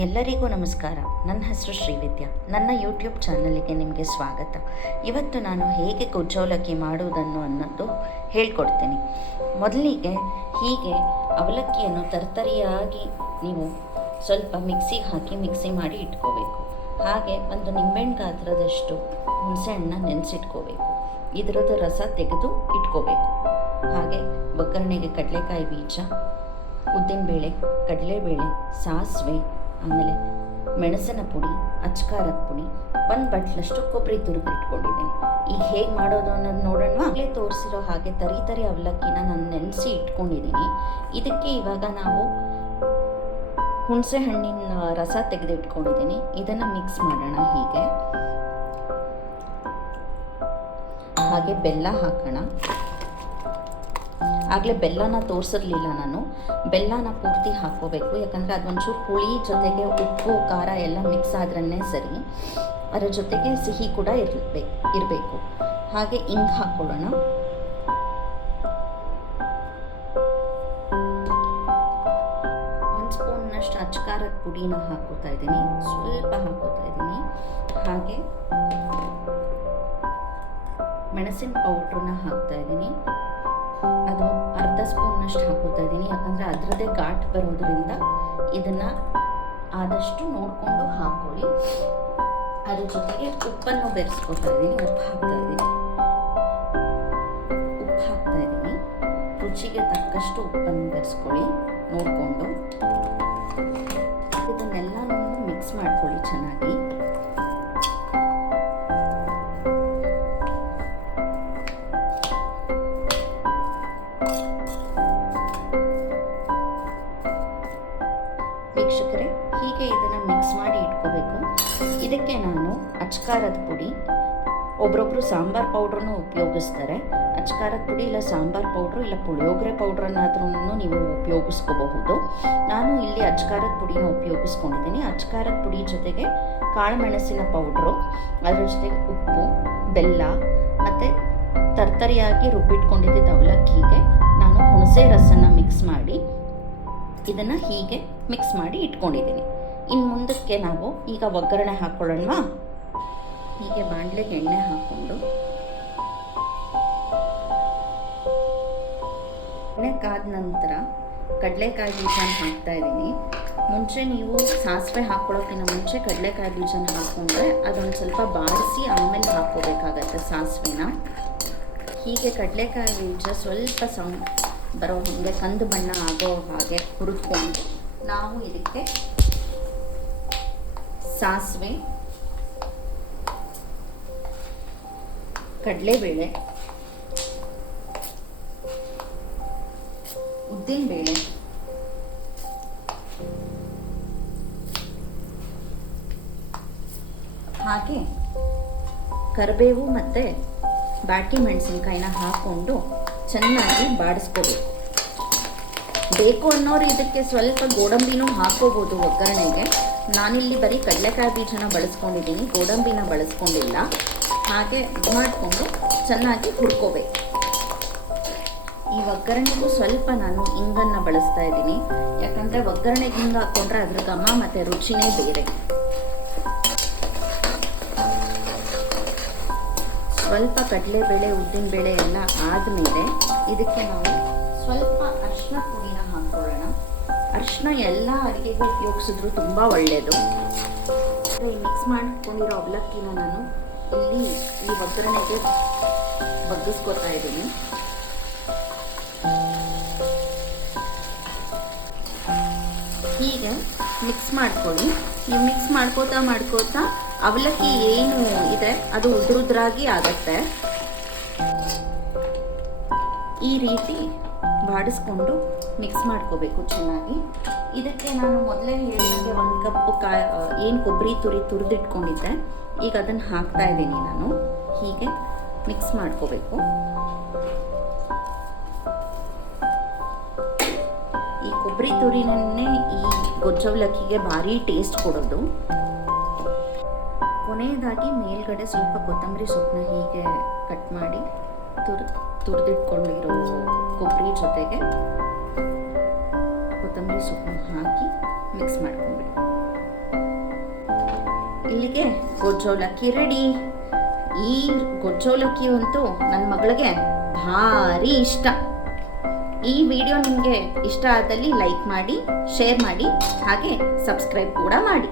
ಎಲ್ಲರಿಗೂ ನಮಸ್ಕಾರ. ನನ್ನ ಹೆಸರು ಶ್ರೀವಿದ್ಯಾ. ನನ್ನ ಯೂಟ್ಯೂಬ್ ಚಾನಲಿಗೆ ನಿಮಗೆ ಸ್ವಾಗತ. ಇವತ್ತು ನಾನು ಹೇಗೆ ಗೊಜ್ಜವಲಕ್ಕಿ ಮಾಡುವುದನ್ನು ಅನ್ನೋದು ಹೇಳ್ಕೊಡ್ತೀನಿ. ಮೊದಲಿಗೆ ಹೀಗೆ ಅವಲಕ್ಕಿಯನ್ನು ತರ್ತರಿಯಾಗಿ ನೀವು ಸ್ವಲ್ಪ ಮಿಕ್ಸಿಗೆ ಹಾಕಿ ಮಿಕ್ಸಿ ಮಾಡಿ ಇಟ್ಕೋಬೇಕು. ಹಾಗೆ ಒಂದು ನಿಂಬೆಹಣ್ಣು ಗಾತ್ರದಷ್ಟು ಹುಣಸೆಹಣ್ಣನ್ನ ನೆನೆಸಿಟ್ಕೋಬೇಕು. ಇದರದ್ದು ರಸ ತೆಗೆದು ಇಟ್ಕೋಬೇಕು. ಹಾಗೆ ಒಗ್ಗರಣೆಗೆ ಕಡಲೆಕಾಯಿ ಬೀಜ, ಉದ್ದಿನಬೇಳೆ, ಕಡಲೆಬೇಳೆ, ಸಾಸಿವೆ, ಆಮೇಲೆ ಮೆಣಸಿನ ಪುಡಿ, ಅಚ್ಕಾರದ ಪುಡಿ, ಒಂದು ಬಟ್ಲಷ್ಟು ಕೊಬ್ಬರಿ ತುರಿದಿಟ್ಕೊಂಡಿದ್ದೀನಿ. ಈಗ ಹೇಗೆ ಮಾಡೋದು ಅನ್ನೋದು ನೋಡೋಣ. ಆಗಲೇ ತೋರಿಸಿರೋ ಹಾಗೆ ತರಿ ಅವಲಕ್ಕಿನ ನಾನು ನೆನೆಸಿ ಇಟ್ಕೊಂಡಿದ್ದೀನಿ. ಇದಕ್ಕೆ ಇವಾಗ ನಾವು ಹುಣಸೆ ಹಣ್ಣಿನ ರಸ ತೆಗೆದಿಟ್ಕೊಂಡಿದ್ದೀನಿ. ಇದನ್ನು ಮಿಕ್ಸ್ ಮಾಡೋಣ. ಹಾಗೆ ಬೆಲ್ಲ ಹಾಕೋಣ. ಆಗಲೇ ಬೆಲ್ಲನ ತೋರಿಸಿರ್ಲಿಲ್ಲ ನಾನು. ಬೆಲ್ಲನ ಪೂರ್ತಿ ಹಾಕ್ಕೋಬೇಕು, ಯಾಕಂದರೆ ಅದೊಂಚೂರು ಹುಳಿ ಜೊತೆಗೆ ಉಪ್ಪು ಖಾರ ಎಲ್ಲ ಮಿಕ್ಸ್ ಆದ್ರೇ ಸರಿ. ಅದರ ಜೊತೆಗೆ ಸಿಹಿ ಕೂಡ ಇರಬೇಕು. ಹಾಗೆ ಹಿಂಗೆ ಹಾಕ್ಕೊಳ್ಳೋಣ. ಒಂದು ಸ್ಪೂನ್ನಷ್ಟು ಅಚ್ಕಾರದ ಪುಡಿನ ಹಾಕೋತಾ ಇದ್ದೀನಿ, ಸ್ವಲ್ಪ ಹಾಕೋತಾ ಇದ್ದೀನಿ. ಹಾಗೆ ಮೆಣಸಿನ ಪೌಡ್ರನ್ನ ಹಾಕ್ತಾ ಇದ್ದೀನಿ. ಅದು ಅರ್ಧ ಸ್ಪೂನ್ನಷ್ಟು ಹಾಕೋತಾ ಇದ್ದೀನಿ, ಯಾಕಂದರೆ ಅದರದ್ದೇ ಘಾಟ್ ಬರೋದ್ರಿಂದ ಇದನ್ನು ಆದಷ್ಟು ನೋಡಿಕೊಂಡು ಹಾಕ್ಕೊಳ್ಳಿ. ಅದ್ರ ಜೊತೆಗೆ ಉಪ್ಪನ್ನು ಬೆರೆಸ್ಕೊತಾ ಇದ್ದೀನಿ. ಉಪ್ಪು ಹಾಕ್ತಾ ಇದ್ದೀನಿ. ರುಚಿಗೆ ತಕ್ಕಷ್ಟು ಉಪ್ಪನ್ನು ಬೆರೆಸ್ಕೊಳ್ಳಿ ನೋಡಿಕೊಂಡು. ಇದನ್ನೆಲ್ಲನೂ ಮಿಕ್ಸ್ ಮಾಡ್ಕೊಳ್ಳಿ ಚೆನ್ನಾಗಿ. ವೀಕ್ಷಕರೇ, ಹೀಗೆ ಇದನ್ನು ಮಿಕ್ಸ್ ಮಾಡಿ ಇಟ್ಕೋಬೇಕು. ಇದಕ್ಕೆ ನಾನು ಅಚ್ಕಾರದ ಪುಡಿ, ಒಬ್ರೊಬ್ರು ಸಾಂಬಾರ್ ಪೌಡ್ರನ್ನು ಉಪಯೋಗಿಸ್ತಾರೆ. ಅಚ್ಕಾರದ ಪುಡಿ ಇಲ್ಲ ಸಾಂಬಾರ್ ಪೌಡ್ರು ಇಲ್ಲ ಪುಳಿಯೋಗರೆ ಪೌಡ್ರನ್ನಾದ್ರೂ ನೀವು ಉಪಯೋಗಿಸ್ಕೋಬಹುದು. ನಾನು ಇಲ್ಲಿ ಅಚ್ಕಾರದ ಪುಡಿನ ಉಪಯೋಗಿಸ್ಕೊಂಡಿದ್ದೀನಿ. ಅಚ್ಕಾರದ ಪುಡಿ ಜೊತೆಗೆ ಕಾಳುಮೆಣಸಿನ ಪೌಡ್ರು, ಅದರ ಜೊತೆಗೆ ಉಪ್ಪು, ಬೆಲ್ಲ ಮತ್ತು ತರ್ತರಿಯಾಗಿ ರುಬ್ಬಿಟ್ಕೊಂಡಿದ್ದ ಅವಲಕ್ಕಿಗೆ ನಾನು ಹುಣಸೆ ರಸನ ಮಿಕ್ಸ್ ಮಾಡಿ ಇದನ್ನು ಹೀಗೆ ಮಿಕ್ಸ್ ಮಾಡಿ ಇಟ್ಕೊಂಡಿದ್ದೀನಿ. ಇನ್ನು ಮುಂದಕ್ಕೆ ನಾವು ಈಗ ಒಗ್ಗರಣೆ ಹಾಕ್ಕೊಳ್ಳೋಣವಾ. ಹೀಗೆ ಬಾಣಲೆಗೆ ಎಣ್ಣೆ ಹಾಕ್ಕೊಂಡು ಎಣ್ಣೆ ಕಾದ ನಂತರ ಕಡಲೆಕಾಯಿ ಬೀಜನ ಹಾಕ್ತಾ ಇದ್ದೀನಿ. ಮುಂಚೆ ನೀವು ಸಾಸಿವೆ ಹಾಕ್ಕೊಳ್ಳೋಕ್ಕಿಂತ ಮುಂಚೆ ಕಡಲೆಕಾಯಿ ಬೀಜನ ಹಾಕ್ಕೊಂಡ್ರೆ ಅದೊಂದು ಸ್ವಲ್ಪ ಬಾಡಿಸಿ ಆಮೇಲೆ ಹಾಕ್ಕೋಬೇಕಾಗತ್ತೆ ಸಾಸಿವೆನ. ಹೀಗೆ ಕಡಲೆಕಾಯಿ ಬೀಜ ಸ್ವಲ್ಪ ಬರೋ ಹಾಗೆ ಕಂದು ಬಣ್ಣ ಆಗೋ ಹಾಗೆ ಹುರಿದ್ಕೊಂಡು ನಾವು ಇದಕ್ಕೆ ಸಾಸಿವೆ, ಕಡಲೆಬೇಳೆ, ಉದ್ದಿನಬೇಳೆ, ಹಾಗೆ ಕರಿಬೇವು ಮತ್ತು ಬಾಟಿ ಮೆಣಸಿನ್ಕಾಯಿನ ಹಾಕ್ಕೊಂಡು ಚೆನ್ನಾಗಿ ಬಾಡಿಸ್ಕೋಬೇಕು. ಬೇಕು ಅನ್ನೋರು ಇದಕ್ಕೆ ಸ್ವಲ್ಪ ಗೋಡಂಬಿನೂ ಹಾಕೋಬೋದು ಒಗ್ಗರಣೆಗೆ. ನಾನಿಲ್ಲಿ ಬರೀ ಕಡಲೆಕಾಯಿ ಬೀಜನ ಬಳಸ್ಕೊಂಡಿದ್ದೀನಿ, ಗೋಡಂಬಿನ ಬಳಸ್ಕೊಂಡಿಲ್ಲ. ಹಾಗೆ ಮಾಡಿಕೊಂಡು ಚೆನ್ನಾಗಿ ಹುರ್ಕೋಬೇಕು. ಈ ಒಗ್ಗರಣೆಗೂ ಸ್ವಲ್ಪ ನಾನು ಇಂಗನ್ನು ಬಳಸ್ತಾ ಇದ್ದೀನಿ, ಯಾಕಂದರೆ ಒಗ್ಗರಣೆಗೆ ಹಿಂಗೆ ಹಾಕ್ಕೊಂಡ್ರೆ ಅದ್ರ ಘಮ ಮತ್ತು ರುಚಿನೇ ಬೇರೆ. ಸ್ವಲ್ಪ ಕಡಲೆಬೇಳೆ, ಉದ್ದಿನಬೇಳೆ ಎಲ್ಲ ಆದಮೇಲೆ ಇದಕ್ಕೆ ನಾವು ಸ್ವಲ್ಪ ಅರಿಶಿನ ಪುಡಿನ ಹಾಕ್ಕೊಳ್ಳೋಣ. ಅರಿಶಿನ ಎಲ್ಲ ಅಡುಗೆಗೆ ಉಪಯೋಗಿಸಿದ್ರು ತುಂಬ ಒಳ್ಳೆಯದು. ಈ ಮಿಕ್ಸ್ ಮಾಡ್ಕೊಂಡಿರೋ ಅವಲಕ್ಕಿನ ನಾನು ಇಲ್ಲಿ ಈ ಒಗ್ಗರಣೆಗೆ ಬಗ್ಗಿಸ್ಕೊತಾ ಇದ್ದೀನಿ. ಹೀಗೆ ಮಿಕ್ಸ್ ಮಾಡ್ಕೊಳ್ಳಿ. ನೀವು ಮಿಕ್ಸ್ ಮಾಡ್ಕೋತಾ ಅವಲಕ್ಕಿ ಏನು ಇದೆ ಅದು ಉದುರುದ್ರಾಗಿ ಆಗುತ್ತೆ. ಈ ರೀತಿ ಬಾಡಿಸ್ಕೊಂಡು ಮಿಕ್ಸ್ ಮಾಡ್ಕೋಬೇಕು ಚೆನ್ನಾಗಿ. ಇದಕ್ಕೆ ನಾನು ಮೊದಲೇ ಹೇಳಿದಂಗೆ 1 ಕಪ್ ಏನು ಕೊಬ್ಬರಿ ತುರಿದಿಟ್ಕೊಂಡಿದ್ದೆ, ಈಗ ಅದನ್ನು ಹಾಕ್ತಾ ಇದ್ದೀನಿ ನಾನು. ಹೀಗೆ ಮಿಕ್ಸ್ ಮಾಡ್ಕೋಬೇಕು. ಈ ಕೊಬ್ಬರಿ ತುರಿನೇ ಈ ಗೊಜ್ಜವಲಕ್ಕಿಗೆ ಭಾರಿ ಟೇಸ್ಟ್ ಕೊಡೋದು. ಕೊನೆಯದಾಗಿ ಮೇಲ್ಗಡೆ ಸ್ವಲ್ಪ ಕೊತ್ತಂಬರಿ ಸೊಪ್ಪನ್ನ ಹೀಗೆ ಕಟ್ ಮಾಡಿ ತುರಿದಿಟ್ಕೊಂಡಿರೋ ಕೊಬ್ಬರಿ ಜೊತೆಗೆ ಕೊತ್ತಂಬರಿ ಸೊಪ್ಪನ್ನ ಹಾಕಿ ಮಿಕ್ಸ್ ಮಾಡ್ಕೊಂಡ್ಬಿಡಿ. ಇಲ್ಲಿಗೆ ಗೊಜ್ಜೋಲಕ್ಕಿ ರೆಡಿ. ಈ ಗೊಜ್ಜೋಲಕ್ಕಿ ಅಂತೂ ನನ್ನ ಮಗಳಿಗೆ ಭಾರಿ ಇಷ್ಟ. ಈ ವಿಡಿಯೋ ನಿಮಗೆ ಇಷ್ಟ ಆದಲ್ಲಿ ಲೈಕ್ ಮಾಡಿ, ಶೇರ್ ಮಾಡಿ, ಹಾಗೆ ಸಬ್ಸ್ಕ್ರೈಬ್ ಕೂಡ ಮಾಡಿ.